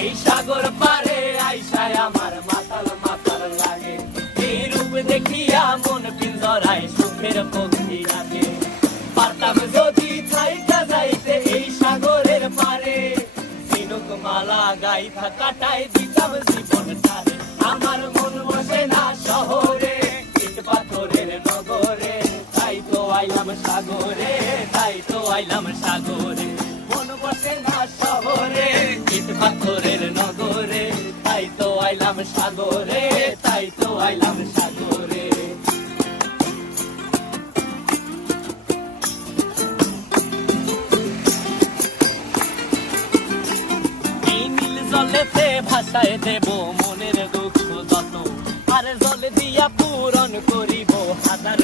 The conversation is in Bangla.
এই সাগর পারে আইসায় আমার মাতাল মাতাল লাগে, এই রূপ দেখিয়া মন পিঞ্জরায় সুখের পক্ষী রাখে। পারতাম যদি থাইকা যাইতে এই সাগরের পারে, ঝিনুক মালা গাইথা কাটায় দিতাম জীবনটারে। আমার মন বসে না শহরে, ইট পাথরের নগরে, তাই তো আইলাম সাগরে, তাই তো আইলাম সাগরে। মন বসে না শহরে, ইট পাথরের নগরে, তাই তো আইলাম সাগরে, তাই তো আইলাম সাগরে। এই নীল জলেতে ভাসায় দেব মনের দুঃখ যত, আর জল দিয়া পূরণ করিব হাজার